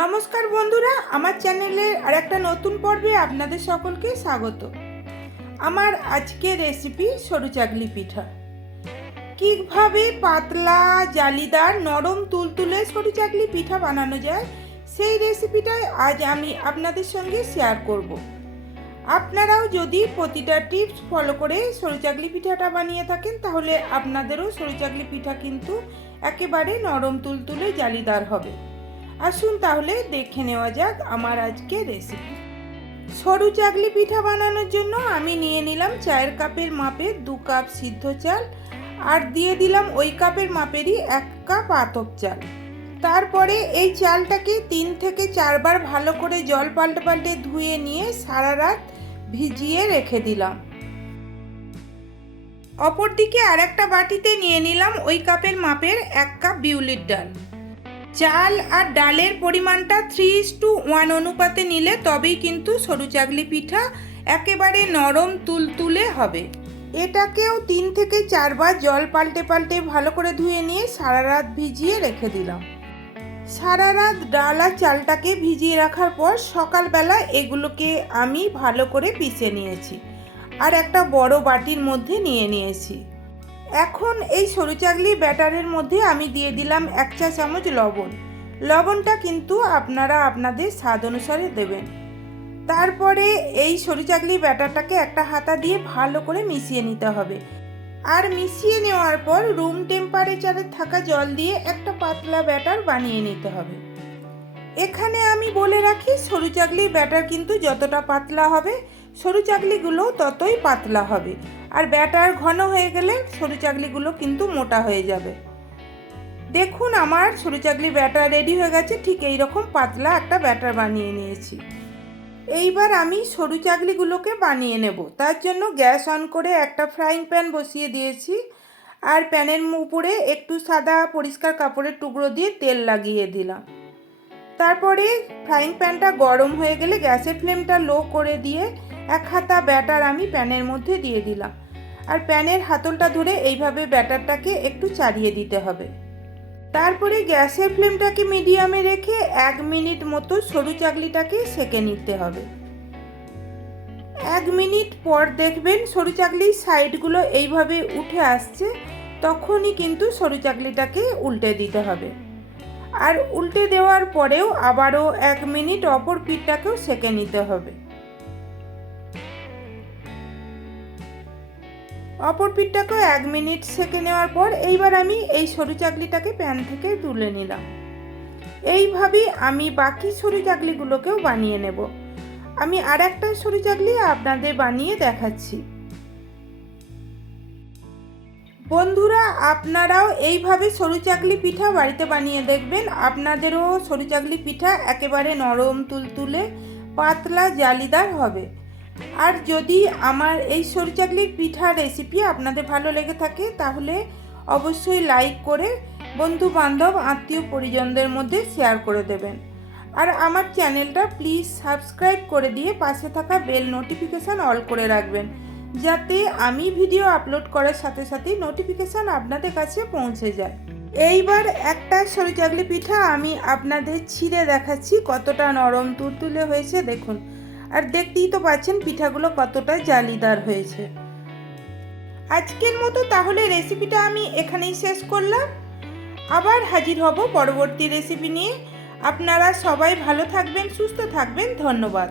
নমস্কার বন্ধুরা, আমার চ্যানেলের আর একটা নতুন পর্বে আপনাদের সকলকে স্বাগত। আমার আজকে রেসিপি সরু চাগলি পিঠা। কীভাবে পাতলা, জালিদার, নরম, তুলতুলে সরু চাগলি পিঠা বানানো যায়, সেই রেসিপিটাই আজ আমি আপনাদের সঙ্গে শেয়ার করব। আপনারাও যদি প্রতিটা টিপস ফলো করে সরু চাগলি পিঠাটা বানিয়ে থাকেন, তাহলে আপনাদেরও সরু চাগলি পিঠা কিন্তু একেবারে নরম তুলতুলে জালিদার হবে। আসুন তাহলে দেখে নেওয়া যাক আমার আজকে রেসিপি সরু চাগলি পিঠা বানানোর জন্য আমি নিয়ে নিলাম চায়ের কাপের মাপের দু কাপ সিদ্ধ চাল, আর দিয়ে দিলাম ওই কাপের মাপেরই এক কাপ আতপ চাল। তারপরে এই চালটাকে তিন থেকে চারবার ভালো করে জল পাল্টে পাল্টে ধুয়ে নিয়ে সারা রাত ভিজিয়ে রেখে দিলাম। অপরদিকে আরেকটা বাটিতে নিয়ে নিলাম ওই কাপের মাপের এক কাপ বিউলির ডাল। চাল আর ডালের পরিমাণটা থ্রি টু ওয়ান অনুপাতে নিলে তবেই কিন্তু সরু চাগলি পিঠা একেবারে নরম তুলতুলে হবে। এটাকেও তিন থেকে চারবার জল পাল্টে পাল্টে ভালো করে ধুয়ে নিয়ে সারা রাত ভিজিয়ে রেখে দিলাম। সারা রাত ডাল আর চালটাকে ভিজিয়ে রাখার পর সকালবেলা এগুলোকে আমি ভালো করে পিষে নিয়েছি আর একটা বড় বাটির মধ্যে নিয়ে নিয়েছি। এখন এই সরু চাগলি ব্যাটারের মধ্যে আমি দিয়ে দিলাম এক চা চামচ লবণ। লবণটা কিন্তু আপনারা আপনাদের স্বাদ অনুসারে দেবেন। তারপরে এই সরু চাগলি ব্যাটারটাকে একটা হাতা দিয়ে ভালো করে মিশিয়ে নিতে হবে। আর মিশিয়ে নেওয়ার পর রুম টেম্পারেচারে থাকা জল দিয়ে একটা পাতলা ব্যাটার বানিয়ে নিতে হবে। এখানে আমি বলে রাখি, সরু চাগলির ব্যাটার কিন্তু যতটা পাতলা হবে, সরু চাগলিগুলো ততই পাতলা হবে। আর ব্যাটার ঘন হয়ে গেলে সরু চাকলিগুলো কিন্তু মোটা হয়ে যাবে। দেখুন, আমার সরু চাকলি ব্যাটার রেডি হয়ে গেছে, ঠিক এই রকম পাতলা একটা ব্যাটার বানিয়ে নিয়েছি। এইবার আমি সরু চাগলিগুলোকে বানিয়ে নেব। তার জন্য গ্যাস অন করে একটা ফ্রাইং প্যান বসিয়ে দিয়েছি আর প্যানের উপরে একটু সাদা পরিষ্কার কাপড়ের টুকরো দিয়ে তেল লাগিয়ে দিলাম। তারপরে ফ্রাইং প্যানটা গরম হয়ে গেলে গ্যাসের ফ্লেমটা লো করে দিয়ে এক হাতা ব্যাটার আমি প্যানের মধ্যে দিয়ে দিলাম। আর প্যানের হাতলটা ধরে এইভাবে ব্যাটারটাকে একটু চালিয়ে দিতে হবে। তারপরে গ্যাসের ফ্লেমটাকে মিডিয়ামে রেখে এক মিনিট মতো সরু চাকলিটাকে সেকে নিতে হবে। এক মিনিট পর দেখবেন সরু চাকলির সাইডগুলো এইভাবে উঠে আসছে, তখনই কিন্তু সরু চাকলিটাকে উল্টে দিতে হবে। আর উল্টে দেওয়ার পরেও আবারও এক মিনিট অপর পিঠটাকেও সেকে নিতে হবে। অপর পিঠটাকেও এক মিনিট সেকে নেওয়ার পর এইবার আমি এই সরু চাকলিটাকে প্যান থেকে তুলে নিলাম। এইভাবেই আমি বাকি সরু চাকলিগুলোকেও বানিয়ে নেব। আমি আর একটা সরু চাকলি আপনাদের বানিয়ে দেখাচ্ছি। বন্ধুরা, আপনারাও এইভাবে সরু চাকলি পিঠা বাড়িতে বানিয়ে দেখবেন। আপনাদেরও সরু চাকলি পিঠা একেবারে নরম তুলতুলে, পাতলা, জালিদার হবে। আর যদি আমার এই সরু পিঠা রেসিপি আপনাদের ভালো লেগে থাকে, তাহলে অবশ্যই লাইক করে বন্ধু বান্ধব আত্মীয় পরিজনদের মধ্যে শেয়ার করে দেবেন। আর আমার চ্যানেলটা প্লিজ সাবস্ক্রাইব করে দিয়ে পাশে থাকা বেল নোটিফিকেশান অল করে রাখবেন, যাতে আমি ভিডিও আপলোড করার সাথে সাথেই নোটিফিকেশান আপনাদের কাছে পৌঁছে যায়। এইবার একটা সরু চাকলি পিঠা আমি আপনাদের ছিঁড়ে দেখাচ্ছি, কতটা নরম তুলতুলে হয়েছে, দেখুন। আর দেখতেই তো পাচ্ছেন পিঠাগুলো কতটা জালিদার হয়েছে। আজকের মতো তাহলে রেসিপিটা আমি এখানেই শেষ করলাম। আবার হাজির হব পরবর্তী রেসিপি নিয়ে। আপনারা সবাই ভালো থাকবেন, সুস্থ থাকবেন, ধন্যবাদ।